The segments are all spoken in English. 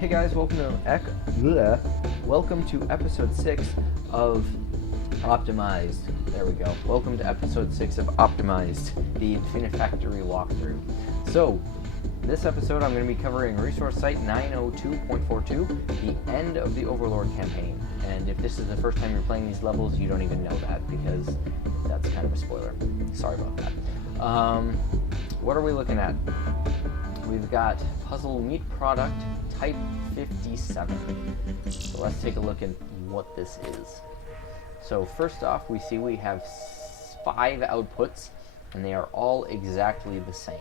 Hey guys, welcome to episode 6 of Optimized. There we go. Welcome to episode 6 of Optimized, the Infinifactory walkthrough. So, this episode I'm going to be covering Resource Site 902.42, the end of the Overlord campaign. And if this is the first time you're playing these levels, you don't even know that, because that's kind of a spoiler. Sorry about that. What are we looking at? We've got Puzzle Meat Product Type 57. So let's take a look at what this is. So first off, we have 5 outputs, and they are all exactly the same.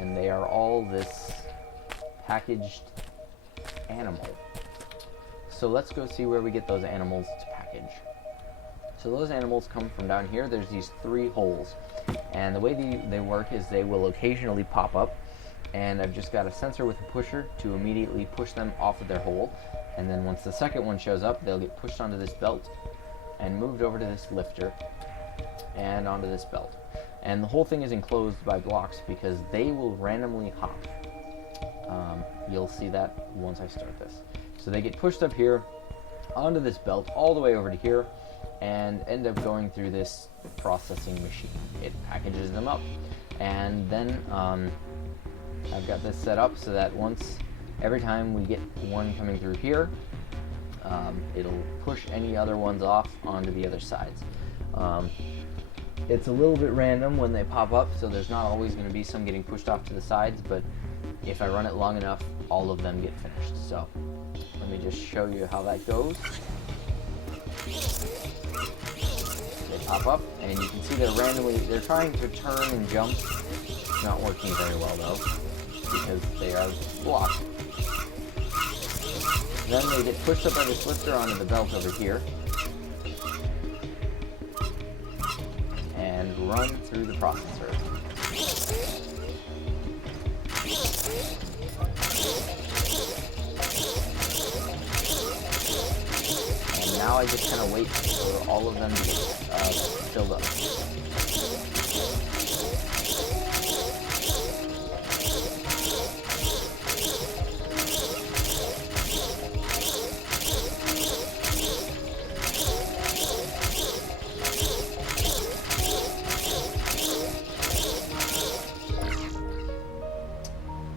And they are all this packaged animal. So let's go see where we get those animals to package. So those animals come from down here. There's these 3 holes. And the way they work is they will occasionally pop up. And I've just got a sensor with a pusher to immediately push them off of their hole. And then once the second one shows up, they'll get pushed onto this belt and moved over to this lifter and onto this belt. And the whole thing is enclosed by blocks because they will randomly hop. You'll see that once I start this. So they get pushed up here onto this belt all the way over to here and end up going through this processing machine. It packages them up, and then I've got this set up so that every time we get one coming through here, it'll push any other ones off onto the other sides. It's a little bit random when they pop up, so there's not always going to be some getting pushed off to the sides, but if I run it long enough, all of them get finished. So let me just show you how that goes. They pop up, and you can see they're trying to turn and jump. It's not working very well though, because they are blocked. Then they get pushed up by this lifter onto the belt over here and run through the processor. And now I just kind of wait for all of them to get filled up.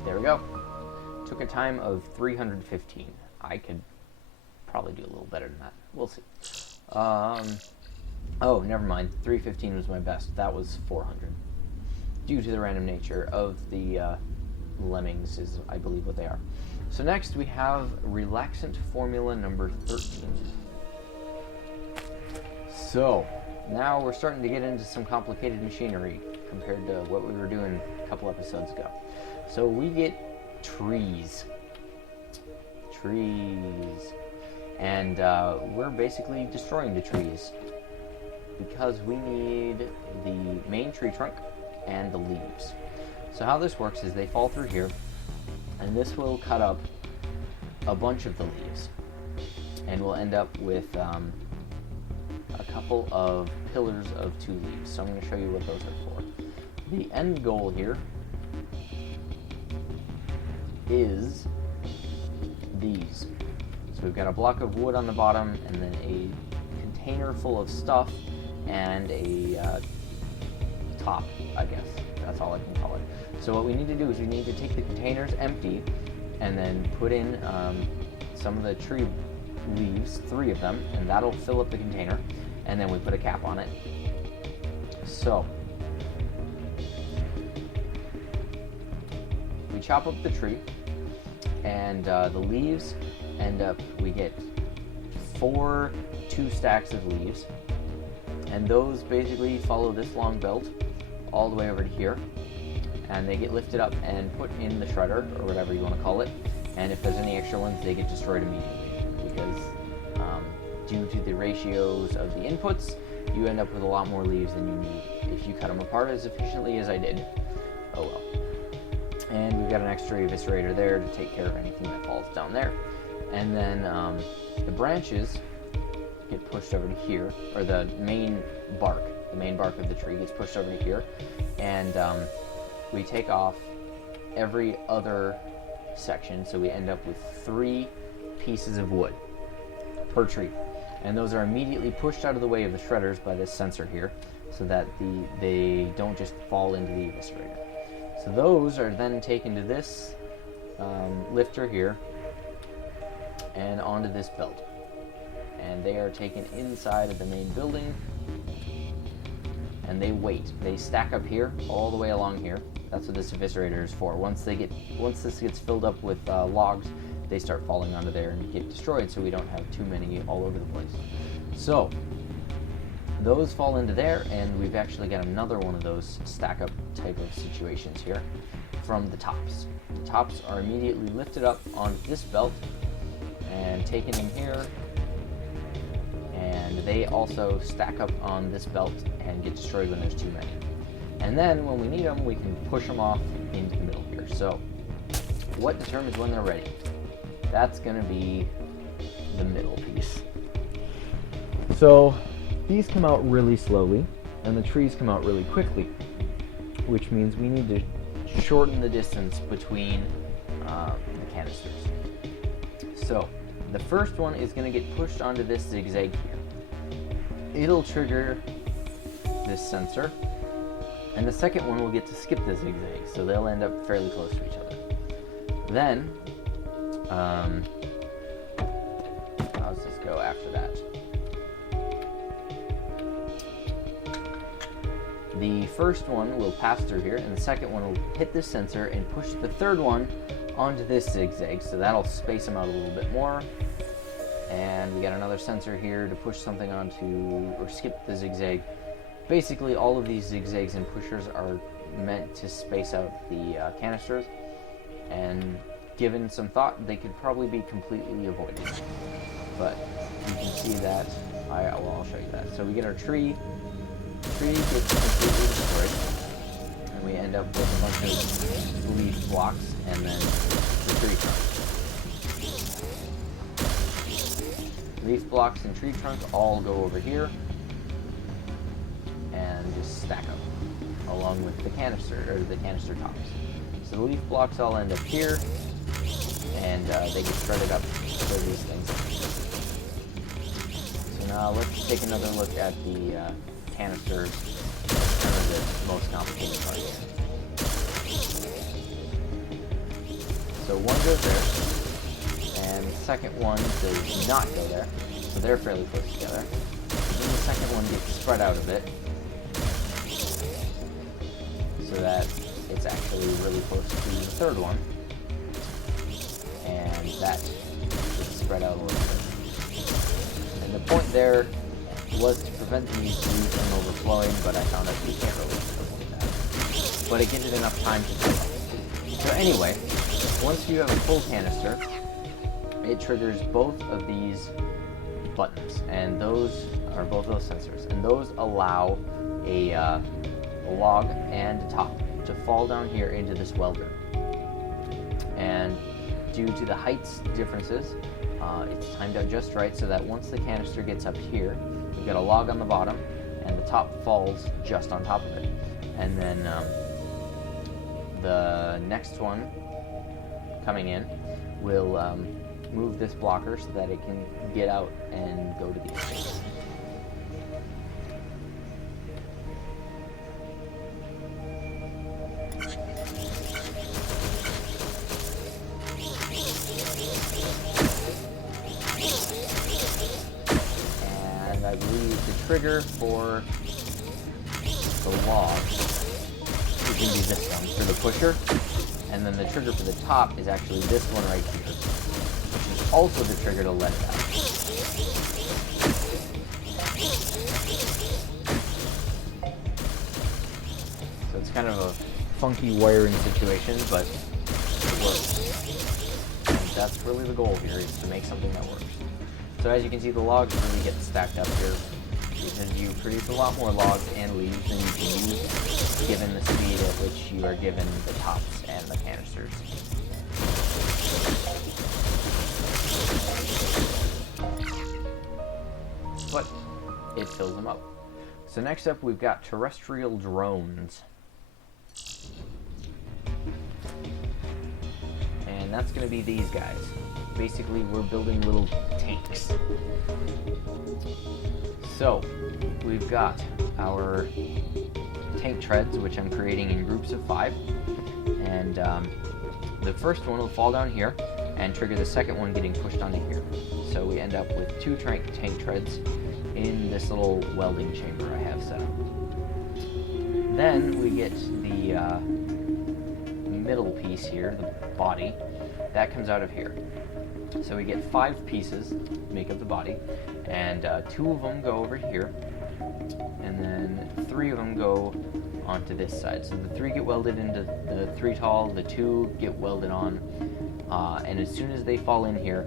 There we go. Took a time of 315. I could probably do a little better than that. We'll see. Oh, never mind. 315 was my best. That was 400. Due to the random nature of the lemmings is, I believe, what they are. So next we have Relaxant Formula number 13. So, now we're starting to get into some complicated machinery compared to what we were doing a couple episodes ago. So we get trees. And we're basically destroying the trees because we need the main tree trunk and the leaves. So how this works is they fall through here, and this will cut up a bunch of the leaves, and we'll end up with a couple of pillars of 2 leaves. So I'm going to show you what those are for. The end goal here is these. So we've got a block of wood on the bottom, and then a container full of stuff, and a top, I guess. That's all I can call it. So what we need to do is we need to take the containers empty, and then put in some of the tree leaves, 3 of them, and that'll fill up the container, and then we put a cap on it. So we chop up the tree, and the leaves we get 4 2 stacks of leaves, and those basically follow this long belt all the way over to here, and they get lifted up and put in the shredder, or whatever you want to call it, and if there's any extra ones, they get destroyed immediately, because due to the ratios of the inputs, you end up with a lot more leaves than you need if you cut them apart as efficiently as I did. Oh well. And we've got an extra eviscerator there to take care of anything that falls down there. And then the branches get pushed over to here, or the main bark of the tree gets pushed over to here, and we take off every other section, so we end up with 3 pieces of wood per tree. And those are immediately pushed out of the way of the shredders by this sensor here, so that they don't just fall into the eviscerator. So those are then taken to this lifter here and onto this belt. And they are taken inside of the main building, and they wait. They stack up here, all the way along here. That's what this eviscerator is for. Once this gets filled up with logs, they start falling onto there and get destroyed, so we don't have too many all over the place. So those fall into there, and we've actually got another one of those stack up type of situations here from the tops. The tops are immediately lifted up on this belt and taken in here, and they also stack up on this belt and get destroyed when there's too many. And then when we need them, we can push them off into the middle here. So what determines when they're ready? That's going to be the middle piece. So these come out really slowly, and the trees come out really quickly, which means we need to shorten the distance between the canisters. So the first one is going to get pushed onto this zigzag here. It'll trigger this sensor, and the second one will get to skip the zigzag, so they'll end up fairly close to each other. Then, how does this go after that? The first one will pass through here, and the second one will hit this sensor and push the third one onto this zigzag, so that'll space them out a little bit more. And we got another sensor here to push something onto, or skip the zigzag. Basically, all of these zigzags and pushers are meant to space out the canisters, and given some thought, they could probably be completely avoided. But you can see that, I'll show you that. So we get our tree gets completely destroyed, and we end up with a bunch of leaf blocks and then the tree trunk. Leaf blocks and tree trunk all go over here and just stack up along with the canister tops. So the leaf blocks all end up here, and they get shredded up for these things. So now let's take another look at the canisters. That's kind of the most complicated part here. So one goes there, and the second one does not go there, so they're fairly close together. And then the second one gets spread out a bit, so that it's actually really close to the third one, and that gets spread out a little bit. And the point there was to prevent these leaves from overflowing, but I found out you can't really avoid that. But it gives it enough time to fill up. So anyway, once you have a full canister, it triggers both of these buttons, and those are both those sensors, and those allow a log and a top to fall down here into this welder. And due to the heights differences, it's timed out just right so that once the canister gets up here, we've got a log on the bottom, and the top falls just on top of it. And then the next one coming in will move this blocker so that it can get out and go to the escape. And I believe the trigger for the log is going to be this one for the pusher, and then the trigger for the top is actually this one right here, which is also the trigger to let it out. So it's kind of a funky wiring situation, but it works. And that's really the goal here, is to make something that works. So as you can see, the logs really get stacked up here, because you produce a lot more logs and leaves than you can use, given the speed at which you are given the tops and the canisters. But it fills them up. So next up, we've got terrestrial drones. And and that's going to be these guys. Basically, we're building little tanks. So, we've got our tank treads, which I'm creating in groups of 5, and the first one will fall down here and trigger the second one getting pushed onto here. So we end up with 2 tank treads in this little welding chamber I have set up. Then we get the middle piece here, the body, that comes out of here. So we get 5 pieces make up the body, and 2 of them go over here, and then 3 of them go onto this side. So the 3 get welded into the 3 tall, the 2 get welded on, and as soon as they fall in here,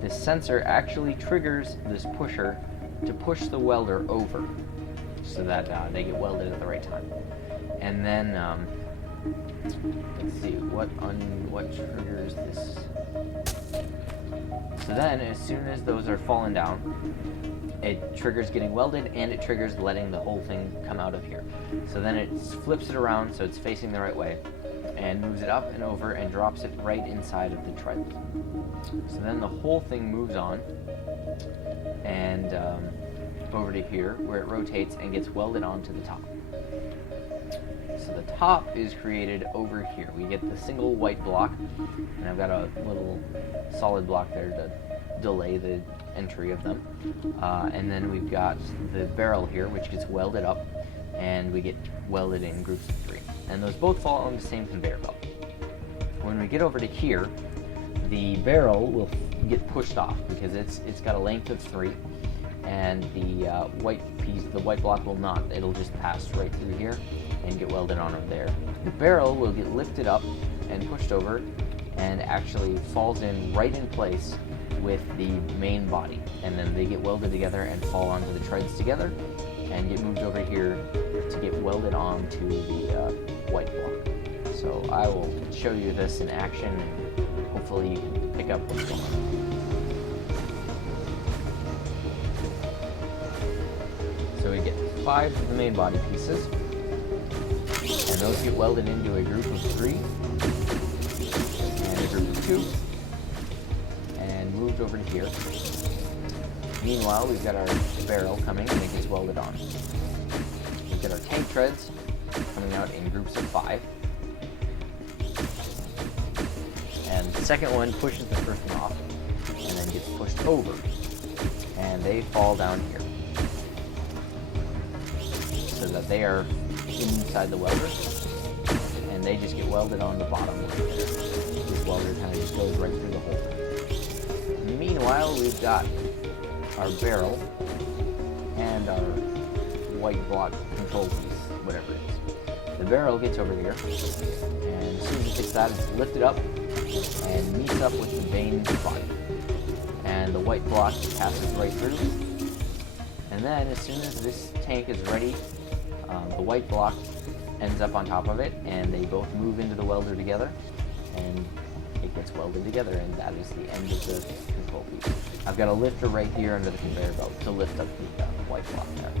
this sensor actually triggers this pusher to push the welder over so that they get welded at the right time. And then, let's see, what triggers this? So then, as soon as those are falling down, it triggers getting welded, and it triggers letting the whole thing come out of here. So then it flips it around so it's facing the right way, and moves it up and over and drops it right inside of the tread. So then the whole thing moves on and over to here, where it rotates and gets welded onto the top. So the top is created over here. We get the single white block, and I've got a little solid block there to delay the entry of them. And then we've got the barrel here, which gets welded up, and we get welded in groups of 3. And those both fall on the same conveyor belt. When we get over to here, the barrel will get pushed off because it's got a length of 3, and the white piece, the white block, will not. It'll just pass right through here and get welded on over there. The barrel will get lifted up and pushed over, and actually falls in right in place with the main body, and then they get welded together and fall onto the treads together and get moved over here to get welded onto the white block. So I will show you this in action, and hopefully you can pick up what's going on. So we get 5 of the main body pieces, and those get welded into a group of 3 and a group of 2, and moved over to here. Meanwhile, we've got our barrel coming, and it gets welded on. We've got our tank treads coming out in groups of 5. And the second one pushes the first one off, and then gets pushed over. And they fall down here, so that they are inside the welder, and they just get welded on the bottom right there. This welder kind of just goes right through the hole. Meanwhile, we've got our barrel and our white block control piece, whatever it is. The barrel gets over here, and as soon as it gets that, it's lifted up and meets up with the main body. And the white block passes right through. And then, as soon as this tank is ready, the white block ends up on top of it, and they both move into the welder together, and it gets welded together, and that is the end of the control piece. I've got a lifter right here under the conveyor belt to lift up the white block there.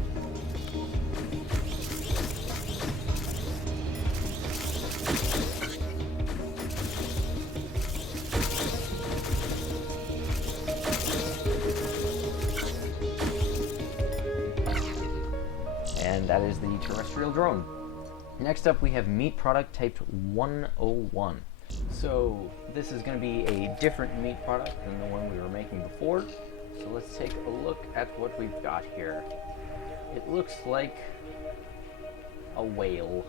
And that is the terrestrial drone. Next up, we have meat product type 101. So this is going to be a different meat product than the one we were making before. So let's take a look at what we've got here. It looks like a whale.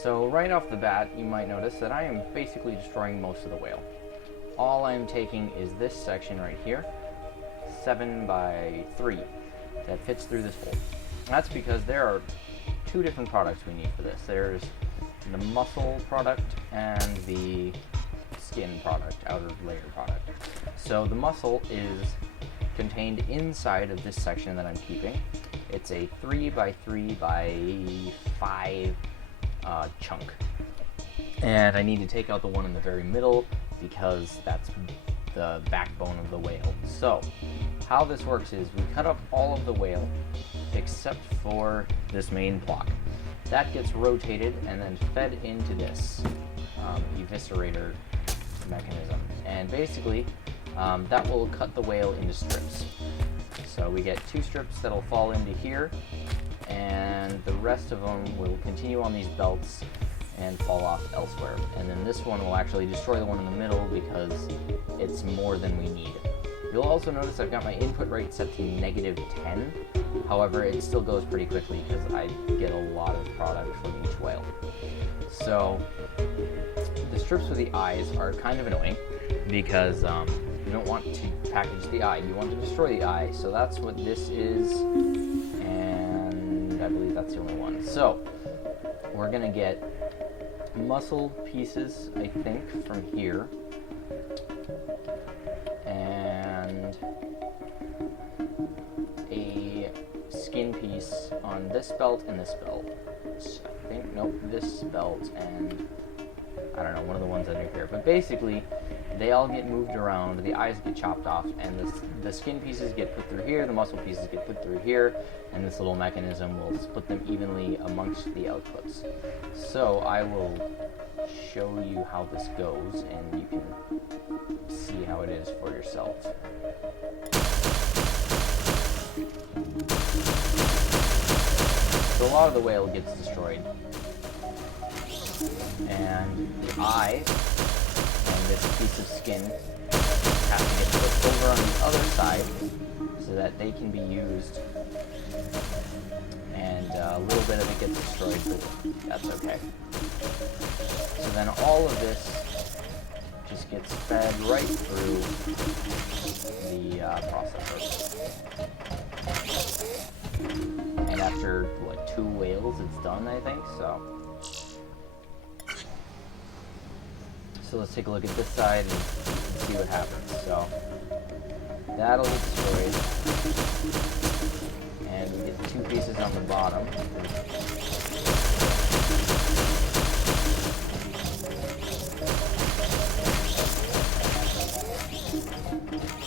So right off the bat, you might notice that I am basically destroying most of the whale. All I'm taking is this section right here, 7 by 3, that fits through this hole. That's because there are 2 different products we need for this. There's the muscle product and the skin product, outer layer product. So the muscle is contained inside of this section that I'm keeping. It's a 3 by 3 by 5 chunk. And I need to take out the one in the very middle because that's the backbone of the whale. So how this works is we cut up all of the whale except for this main block. That gets rotated and then fed into this eviscerator mechanism. And basically, that will cut the whale into strips. So we get 2 strips that'll fall into here, and the rest of them will continue on these belts and fall off elsewhere. And then this one will actually destroy the one in the middle because it's more than we need. You'll also notice I've got my input rate set to -10. However, it still goes pretty quickly because I get a lot of product from each whale. So the strips with the eyes are kind of annoying because you don't want to package the eye, you want to destroy the eye. So that's what this is, and I believe that's the only one. So we're gonna get muscle pieces, I think, from here, and a skin piece on this belt and this belt. I think, nope, this belt and I don't know, one of the ones under here. But basically, they all get moved around, the eyes get chopped off, and the skin pieces get put through here, the muscle pieces get put through here, and this little mechanism will split them evenly amongst the outputs. So I will show you how this goes, and you can see how it is for yourself. So a lot of the whale gets destroyed, and the eye and this piece of skin have to get put over on the other side so that they can be used, and a little bit of it gets destroyed, but that's okay. So then all of this just gets fed right through the processor. And after, what, 2 whales, it's done, I think, so. So let's take a look at this side and see what happens. So that'll get destroyed, and we get 2 pieces on the bottom.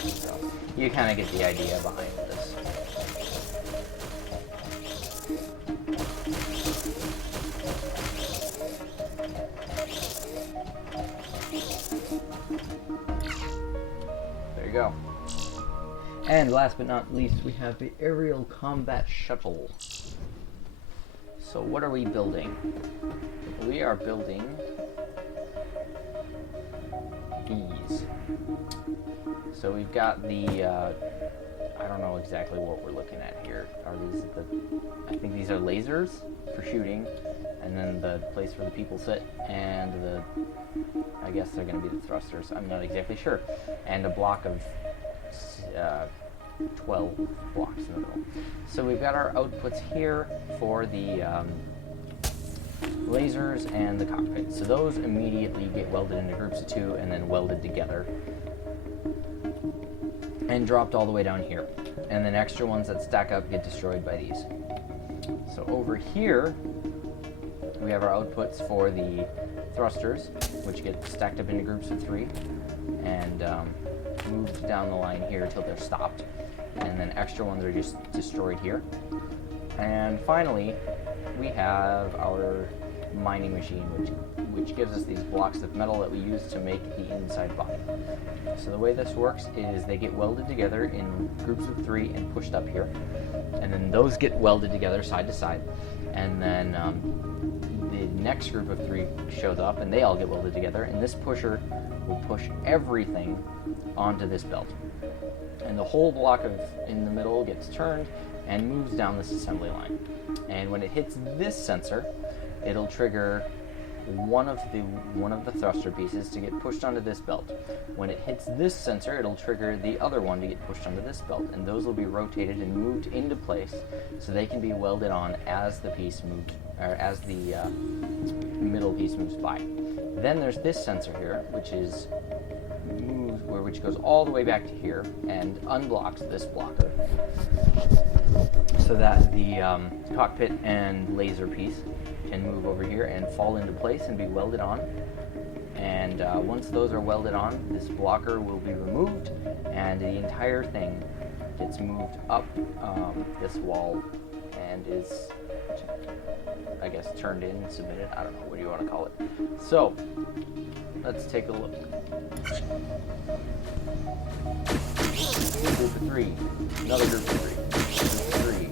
So you kind of get the idea behind this. There you go. And last but not least, we have the aerial combat shuttle. So what are we building? We are building these. So we've got the, I don't know exactly what we're looking at here. Are these I think these are lasers for shooting, and then the place where the people sit, and I guess they're going to be the thrusters. I'm not exactly sure. And a block of 12 blocks in the middle. So we've got our outputs here for the lasers and the cockpit. So those immediately get welded into groups of 2 and then welded together and dropped all the way down here. And then extra ones that stack up get destroyed by these. So over here, we have our outputs for the thrusters, which get stacked up into groups of 3 and moved down the line here until they're stopped. And then extra ones are just destroyed here. And finally, we have our mining machine, which gives us these blocks of metal that we use to make the inside body. So the way this works is they get welded together in groups of 3 and pushed up here. And then those get welded together side to side. And then the next group of 3 shows up and they all get welded together. And this pusher will push everything onto this belt. And the whole block in the middle gets turned and moves down this assembly line. And when it hits this sensor, it'll trigger one of the thruster pieces to get pushed onto this belt. When it hits this sensor, it'll trigger the other one to get pushed onto this belt, and those will be rotated and moved into place so they can be welded on as the piece moves, or as the middle piece moves by. Then there's this sensor here, which goes all the way back to here and unblocks this blocker, so that the cockpit and laser piece can move over here and fall into place and be welded on. And once those are welded on, this blocker will be removed and the entire thing gets moved up this wall and is I guess turned in, submitted. I don't know, what do you want to call it? So let's take a look. Group of 3, another group of 3, group of 3,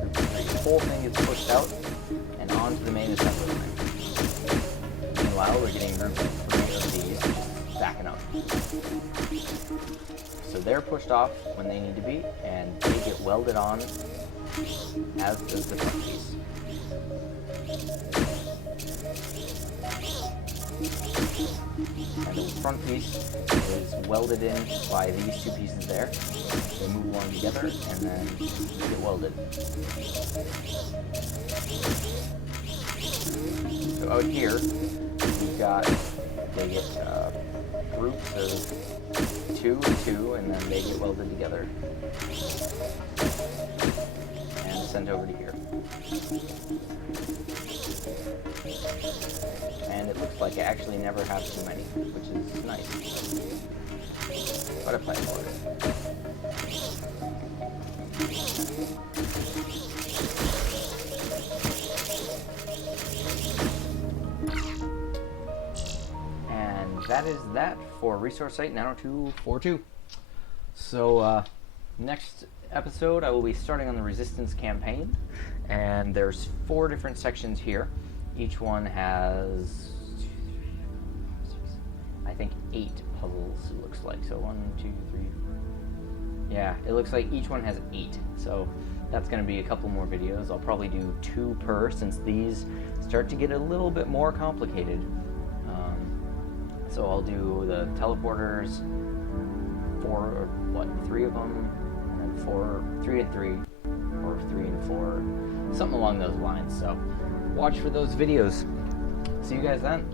group of 3. The whole thing gets pushed out and onto the main assembly line. Meanwhile, we're getting groups of 3 of these stacking up. So they're pushed off when they need to be, and they get welded on, as does the front piece. And the front piece is welded in by these 2 pieces there. They move along together and then get welded. So out here, we've got, they get groups of 2 and 2, and then they get welded together and sent over to here. And it looks like I actually never have too many, which is nice. But I plan for it. And that is that for Resource Site 90242. So next episode I will be starting on the Resistance campaign, and there's 4 different sections here. Each one has, I think, 8 puzzles, it looks like. So 1, 2, 3. Yeah, it looks like each one has 8. So that's going to be a couple more videos. I'll probably do 2 per, since these start to get a little bit more complicated. So I'll do the teleporters, 3 of them, and then 3 and 3, or 3 and 4, something along those lines. So watch for those videos. See you guys then.